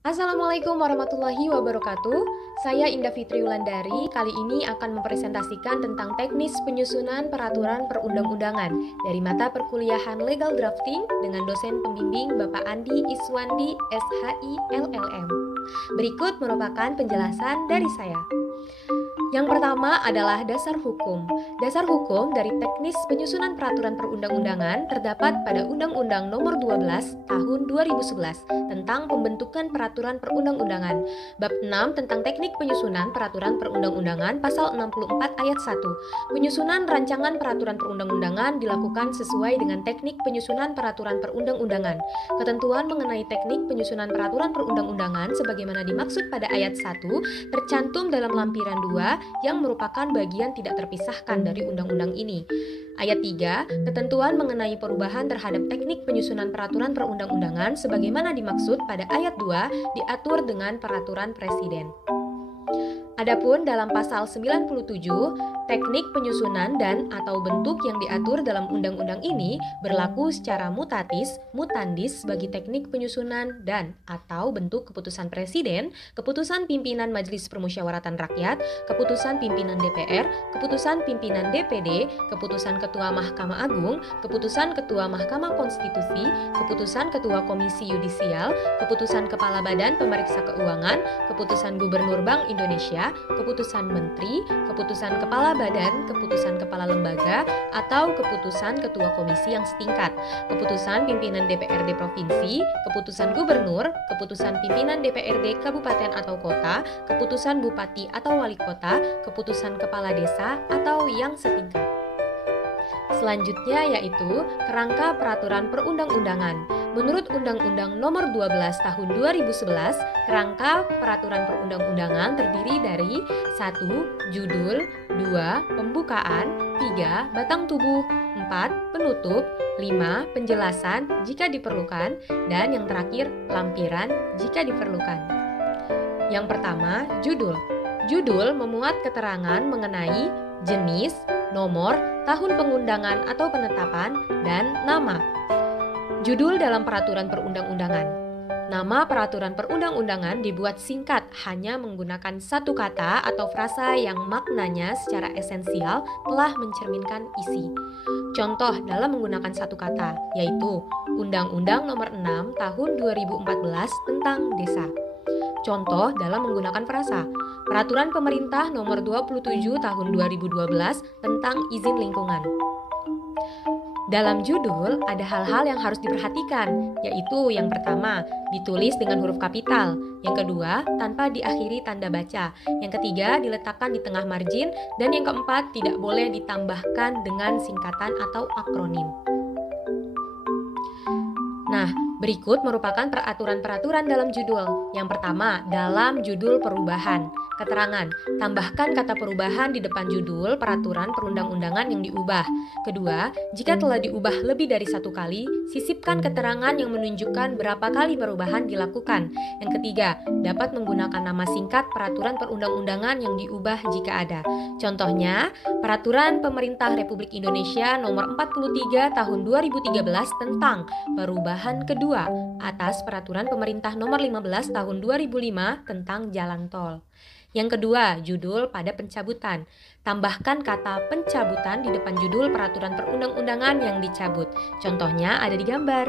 Assalamualaikum warahmatullahi wabarakatuh. Saya Indah Fitri Wulandari. Kali ini akan mempresentasikan tentang teknis penyusunan peraturan perundang-undangan dari mata perkuliahan Legal Drafting dengan dosen pembimbing Bapak Andi Iswandi SHI LLM. Berikut merupakan penjelasan dari saya. Yang pertama adalah dasar hukum. Dasar hukum dari teknis penyusunan peraturan perundang-undangan terdapat pada Undang-Undang Nomor 12 Tahun 2011 tentang pembentukan peraturan perundang-undangan. Bab 6 tentang teknik penyusunan peraturan perundang-undangan pasal 64 ayat 1. Penyusunan rancangan peraturan perundang-undangan dilakukan sesuai dengan teknik penyusunan peraturan perundang-undangan. Ketentuan mengenai teknik penyusunan peraturan perundang-undangan sebagaimana dimaksud pada ayat 1 tercantum dalam lampiran 2 yang merupakan bagian tidak terpisahkan dari undang-undang ini. Ayat 3, ketentuan mengenai perubahan terhadap teknik penyusunan peraturan perundang-undangan sebagaimana dimaksud pada ayat 2 diatur dengan peraturan presiden. Adapun dalam pasal 97, teknik penyusunan dan atau bentuk yang diatur dalam undang-undang ini berlaku secara mutatis, mutandis bagi teknik penyusunan dan atau bentuk keputusan presiden, keputusan pimpinan Majelis Permusyawaratan Rakyat, keputusan pimpinan DPR, keputusan pimpinan DPD, keputusan Ketua Mahkamah Agung, keputusan Ketua Mahkamah Konstitusi, keputusan Ketua Komisi Yudisial, keputusan Kepala Badan Pemeriksa Keuangan, keputusan Gubernur Bank Indonesia, keputusan menteri, keputusan kepala badan, keputusan kepala lembaga, atau keputusan ketua komisi yang setingkat, keputusan pimpinan DPRD provinsi, keputusan gubernur, keputusan pimpinan DPRD kabupaten atau kota, keputusan bupati atau wali kota, keputusan kepala desa, atau yang setingkat. Selanjutnya yaitu kerangka peraturan perundang-undangan. Menurut Undang-Undang Nomor 12 Tahun 2011, kerangka peraturan perundang-undangan terdiri dari 1. Judul, 2. Pembukaan, 3. Batang tubuh, 4. Penutup, 5. Penjelasan jika diperlukan, dan yang terakhir lampiran jika diperlukan. Yang pertama, judul. Judul memuat keterangan mengenai jenis, nomor, tahun pengundangan atau penetapan, dan nama. Judul dalam peraturan perundang-undangan. Nama peraturan perundang-undangan dibuat singkat, hanya menggunakan satu kata atau frasa yang maknanya secara esensial telah mencerminkan isi. Contoh dalam menggunakan satu kata, yaitu Undang-Undang Nomor 6 Tahun 2014 tentang Desa. Contoh dalam menggunakan frasa, Peraturan Pemerintah Nomor 27 Tahun 2012 tentang Izin Lingkungan. Dalam judul ada hal-hal yang harus diperhatikan, yaitu yang pertama, ditulis dengan huruf kapital, yang kedua, tanpa diakhiri tanda baca, yang ketiga, diletakkan di tengah margin, dan yang keempat, tidak boleh ditambahkan dengan singkatan atau akronim. Nah, berikut merupakan peraturan-peraturan dalam judul. Yang pertama, dalam judul perubahan. Keterangan, tambahkan kata perubahan di depan judul peraturan perundang-undangan yang diubah. Kedua, jika telah diubah lebih dari satu kali, sisipkan keterangan yang menunjukkan berapa kali perubahan dilakukan. Yang ketiga, dapat menggunakan nama singkat peraturan perundang-undangan yang diubah jika ada. Contohnya, Peraturan Pemerintah Republik Indonesia Nomor 43 Tahun 2013 tentang perubahan kedua atas Peraturan Pemerintah Nomor 15 Tahun 2005 tentang jalan tol. Yang kedua, judul pada pencabutan. Tambahkan kata pencabutan di depan judul peraturan perundang-undangan yang dicabut. Contohnya ada di gambar.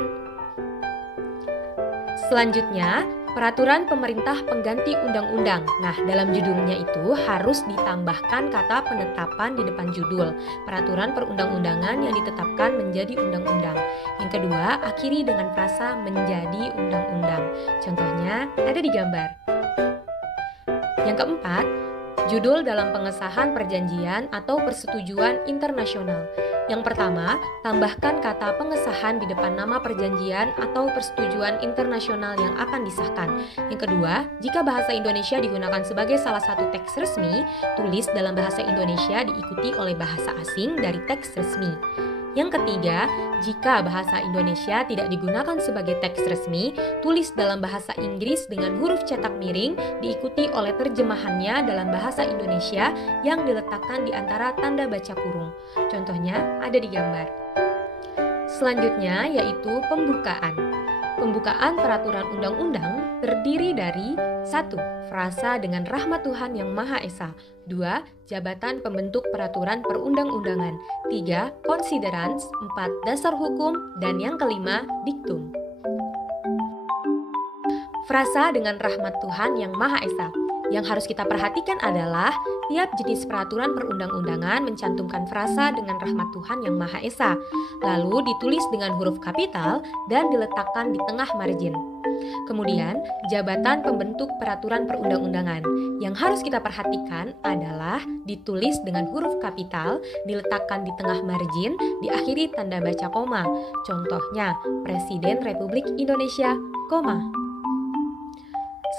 Selanjutnya, peraturan pemerintah pengganti undang-undang. Nah, dalam judulnya itu harus ditambahkan kata penetapan di depan judul peraturan perundang-undangan yang ditetapkan menjadi undang-undang. Yang kedua, akhiri dengan frasa menjadi undang-undang. Contohnya ada di gambar. Yang keempat, judul dalam pengesahan perjanjian atau persetujuan internasional. Yang pertama, tambahkan kata pengesahan di depan nama perjanjian atau persetujuan internasional yang akan disahkan. Yang kedua, jika bahasa Indonesia digunakan sebagai salah satu teks resmi, tulis dalam bahasa Indonesia diikuti oleh bahasa asing dari teks resmi. Yang ketiga, jika bahasa Indonesia tidak digunakan sebagai teks resmi, tulis dalam bahasa Inggris dengan huruf cetak miring diikuti oleh terjemahannya dalam bahasa Indonesia yang diletakkan di antara tanda baca kurung. Contohnya ada di gambar. Selanjutnya yaitu pembukaan. Pembukaan peraturan undang-undang terdiri dari 1. Frasa dengan rahmat Tuhan yang Maha Esa. 2. Jabatan pembentuk peraturan perundang-undangan. 3. Considerans. 4. Dasar hukum. Dan yang kelima, diktum. Frasa dengan rahmat Tuhan yang Maha Esa. Yang harus kita perhatikan adalah tiap jenis peraturan perundang-undangan mencantumkan frasa dengan rahmat Tuhan yang Maha Esa, lalu ditulis dengan huruf kapital dan diletakkan di tengah margin. Kemudian, jabatan pembentuk peraturan perundang-undangan. Yang harus kita perhatikan adalah ditulis dengan huruf kapital, diletakkan di tengah margin, diakhiri tanda baca koma. Contohnya, Presiden Republik Indonesia, koma.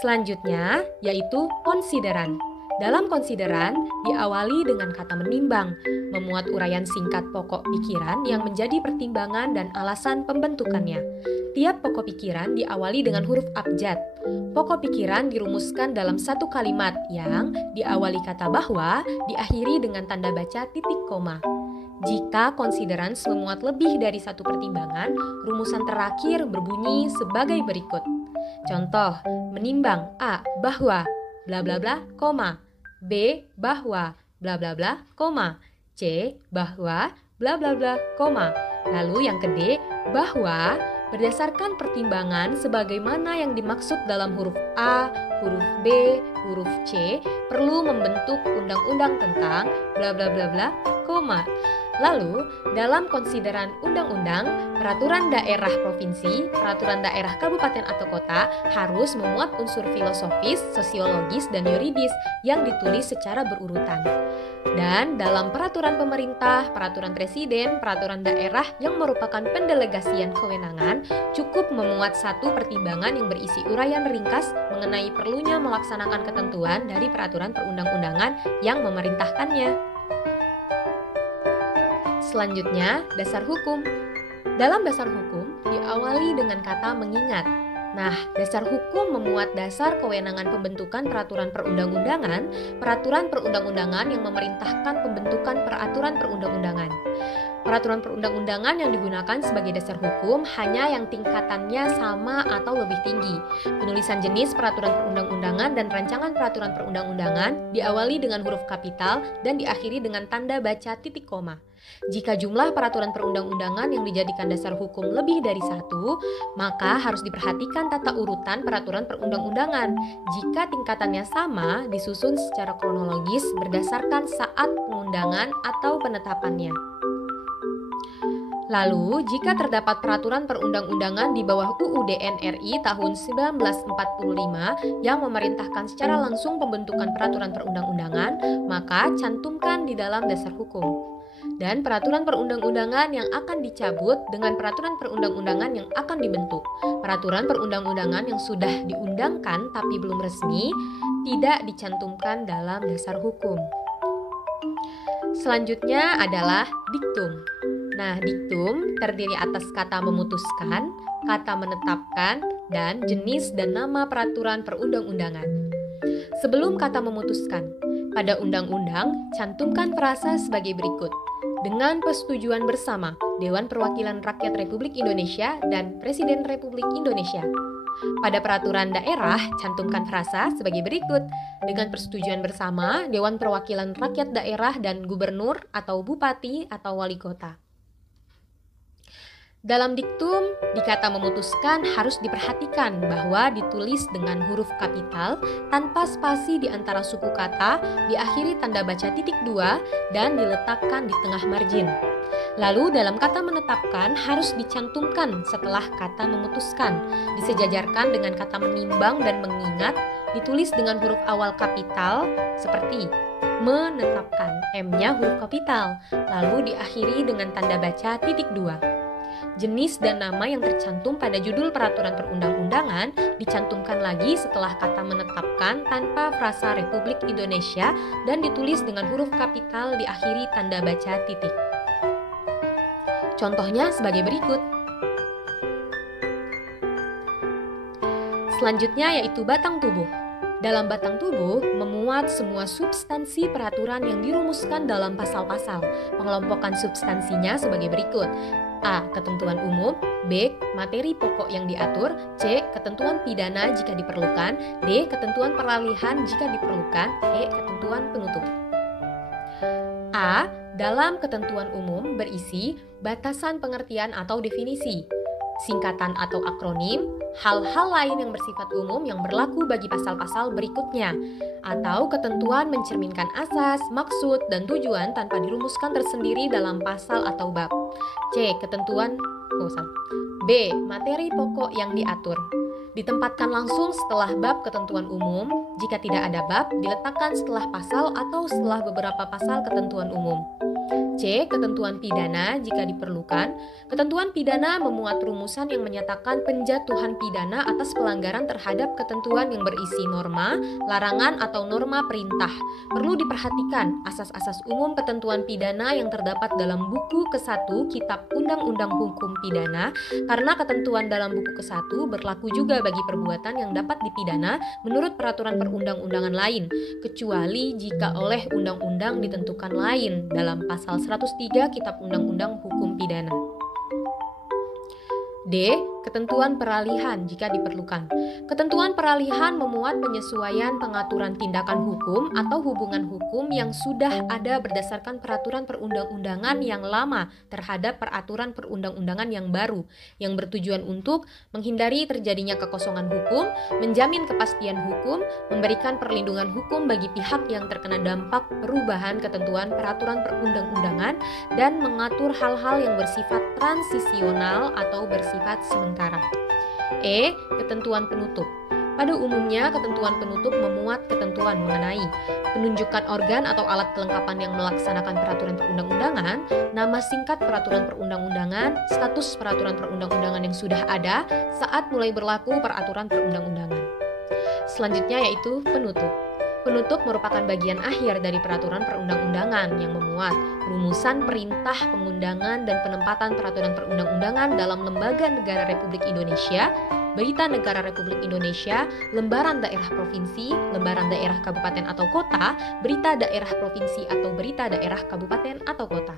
Selanjutnya, yaitu konsideran. Dalam konsideran, diawali dengan kata menimbang, memuat uraian singkat pokok pikiran yang menjadi pertimbangan dan alasan pembentukannya. Tiap pokok pikiran diawali dengan huruf abjad. Pokok pikiran dirumuskan dalam satu kalimat yang diawali kata bahwa, diakhiri dengan tanda baca titik koma. Jika konsideran memuat lebih dari satu pertimbangan, rumusan terakhir berbunyi sebagai berikut. Contoh, menimbang A. Bahwa bla bla bla, koma. B. Bahwa bla bla bla, koma. C. Bahwa bla bla bla, koma. Lalu yang ke D. Bahwa berdasarkan pertimbangan sebagaimana yang dimaksud dalam huruf A, huruf B, huruf C, perlu membentuk undang-undang tentang bla bla bla bla, koma. Lalu, dalam konsideran undang-undang, peraturan daerah provinsi, peraturan daerah kabupaten atau kota harus memuat unsur filosofis, sosiologis, dan yuridis yang ditulis secara berurutan. Dan dalam peraturan pemerintah, peraturan presiden, peraturan daerah yang merupakan pendelegasian kewenangan, cukup memuat satu pertimbangan yang berisi uraian ringkas mengenai perlunya melaksanakan ketentuan dari peraturan perundang-undangan yang memerintahkannya. Selanjutnya, dasar hukum. Dalam dasar hukum, diawali dengan kata mengingat. Nah, dasar hukum memuat dasar kewenangan pembentukan peraturan perundang-undangan, peraturan perundang-undangan yang memerintahkan pembentukan peraturan perundang-undangan. Peraturan perundang-undangan yang digunakan sebagai dasar hukum hanya yang tingkatannya sama atau lebih tinggi. Penulisan jenis peraturan perundang-undangan dan rancangan peraturan perundang-undangan diawali dengan huruf kapital dan diakhiri dengan tanda baca titik koma. Jika jumlah peraturan perundang-undangan yang dijadikan dasar hukum lebih dari satu, maka harus diperhatikan tata urutan peraturan perundang-undangan. Jika tingkatannya sama, disusun secara kronologis berdasarkan saat pengundangan atau penetapannya. Lalu, jika terdapat peraturan perundang-undangan di bawah UUD NRI tahun 1945 yang memerintahkan secara langsung pembentukan peraturan perundang-undangan, maka cantumkan di dalam dasar hukum. Dan peraturan perundang-undangan yang akan dicabut dengan peraturan perundang-undangan yang akan dibentuk. Peraturan perundang-undangan yang sudah diundangkan tapi belum resmi tidak dicantumkan dalam dasar hukum. Selanjutnya adalah diktum. Nah, diktum terdiri atas kata memutuskan, kata menetapkan, dan jenis dan nama peraturan perundang-undangan. Sebelum kata memutuskan, pada undang-undang cantumkan frasa sebagai berikut. Dengan persetujuan bersama Dewan Perwakilan Rakyat Republik Indonesia dan Presiden Republik Indonesia. Pada peraturan daerah, cantumkan frasa sebagai berikut. Dengan persetujuan bersama Dewan Perwakilan Rakyat Daerah dan Gubernur atau Bupati atau Wali Kota. Dalam diktum, di kata memutuskan harus diperhatikan bahwa ditulis dengan huruf kapital tanpa spasi di antara suku kata, diakhiri tanda baca titik 2 dan diletakkan di tengah margin. Lalu dalam kata menetapkan harus dicantumkan setelah kata memutuskan, disejajarkan dengan kata menimbang dan mengingat, ditulis dengan huruf awal kapital seperti menetapkan, M-nya huruf kapital, lalu diakhiri dengan tanda baca titik 2. Jenis dan nama yang tercantum pada judul peraturan perundang-undangan dicantumkan lagi setelah kata menetapkan tanpa frasa Republik Indonesia dan ditulis dengan huruf kapital diakhiri tanda baca titik. Contohnya sebagai berikut. Selanjutnya yaitu batang tubuh. Dalam batang tubuh memuat semua substansi peraturan yang dirumuskan dalam pasal-pasal. Pengelompokan substansinya sebagai berikut. A. Ketentuan umum, B. Materi pokok yang diatur, C. Ketentuan pidana jika diperlukan, D. Ketentuan peralihan jika diperlukan, E. Ketentuan penutup. A. Dalam ketentuan umum berisi batasan pengertian atau definisi, singkatan atau akronim, hal-hal lain yang bersifat umum yang berlaku bagi pasal-pasal berikutnya, atau ketentuan mencerminkan asas, maksud, dan tujuan tanpa dirumuskan tersendiri dalam pasal atau bab. C. B. Materi pokok yang diatur. Ditempatkan langsung setelah bab ketentuan umum. Jika tidak ada bab, diletakkan setelah pasal atau setelah beberapa pasal ketentuan umum. C. Ketentuan pidana jika diperlukan. Ketentuan pidana memuat rumusan yang menyatakan penjatuhan pidana atas pelanggaran terhadap ketentuan yang berisi norma, larangan, atau norma perintah. Perlu diperhatikan asas-asas umum ketentuan pidana yang terdapat dalam buku ke-1 Kitab Undang-Undang Hukum Pidana, karena ketentuan dalam buku ke-1 berlaku juga bagi perbuatan yang dapat dipidana menurut peraturan perundang-undangan lain, kecuali jika oleh undang-undang ditentukan lain dalam pasal 103 Kitab Undang-Undang Hukum Pidana. D. Ketentuan peralihan jika diperlukan. Ketentuan peralihan memuat penyesuaian pengaturan tindakan hukum atau hubungan hukum yang sudah ada berdasarkan peraturan perundang-undangan yang lama terhadap peraturan perundang-undangan yang baru, yang bertujuan untuk menghindari terjadinya kekosongan hukum, menjamin kepastian hukum, memberikan perlindungan hukum bagi pihak yang terkena dampak perubahan ketentuan peraturan perundang-undangan, dan mengatur hal-hal yang bersifat transisional atau bersifat sementara. E. Ketentuan penutup. Pada umumnya, ketentuan penutup memuat ketentuan mengenai penunjukan organ atau alat kelengkapan yang melaksanakan peraturan perundang-undangan, nama singkat peraturan perundang-undangan, status peraturan perundang-undangan yang sudah ada saat mulai berlaku peraturan perundang-undangan. Selanjutnya yaitu penutup. Penutup merupakan bagian akhir dari peraturan perundang-undangan yang memuat rumusan perintah pengundangan dan penempatan peraturan perundang-undangan dalam lembaga negara Republik Indonesia, berita negara Republik Indonesia, lembaran daerah provinsi, lembaran daerah kabupaten atau kota, berita daerah provinsi atau berita daerah kabupaten atau kota.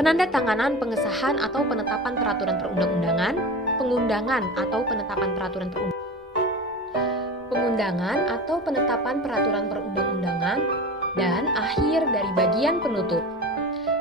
Penandatanganan pengesahan atau penetapan peraturan perundang-undangan, pengundangan atau penetapan peraturan pengundangan atau penetapan peraturan perundang-undangan, dan akhir dari bagian penutup.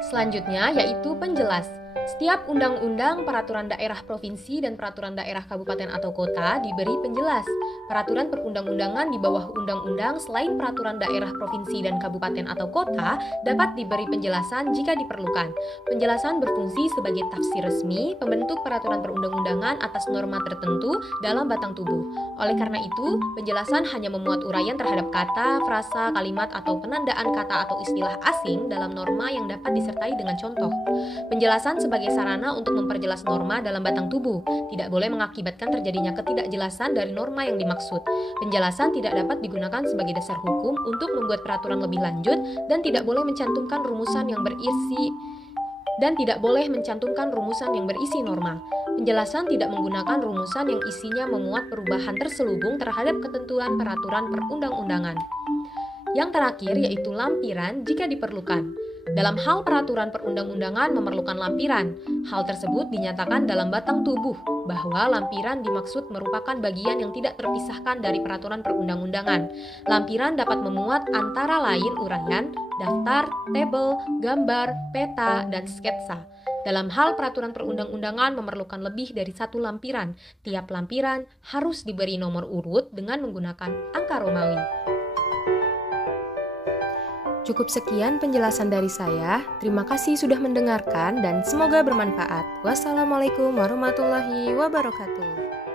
Selanjutnya yaitu penjelas. Setiap undang-undang, peraturan daerah provinsi, dan peraturan daerah kabupaten atau kota diberi penjelas. Peraturan perundang-undangan di bawah undang-undang selain peraturan daerah provinsi dan kabupaten atau kota dapat diberi penjelasan jika diperlukan. Penjelasan berfungsi sebagai tafsir resmi pembentuk peraturan perundang-undangan atas norma tertentu dalam batang tubuh. Oleh karena itu, penjelasan hanya memuat uraian terhadap kata, frasa, kalimat, atau penandaan kata atau istilah asing dalam norma yang dapat disertai dengan contoh. Penjelasan sebagai sarana untuk memperjelas norma dalam batang tubuh, tidak boleh mengakibatkan terjadinya ketidakjelasan dari norma yang dimaksud. Penjelasan tidak dapat digunakan sebagai dasar hukum untuk membuat peraturan lebih lanjut dan tidak boleh mencantumkan rumusan yang berisi norma. Penjelasan tidak menggunakan rumusan yang isinya memuat perubahan terselubung terhadap ketentuan peraturan perundang-undangan. Yang terakhir yaitu lampiran jika diperlukan. Dalam hal peraturan perundang-undangan memerlukan lampiran. Hal tersebut dinyatakan dalam batang tubuh bahwa lampiran dimaksud merupakan bagian yang tidak terpisahkan dari peraturan perundang-undangan. Lampiran dapat memuat antara lain uraian, daftar, tabel, gambar, peta, dan sketsa. Dalam hal peraturan perundang-undangan memerlukan lebih dari satu lampiran. Tiap lampiran harus diberi nomor urut dengan menggunakan angka Romawi. Cukup sekian penjelasan dari saya. Terima kasih sudah mendengarkan dan semoga bermanfaat. Wassalamualaikum warahmatullahi wabarakatuh.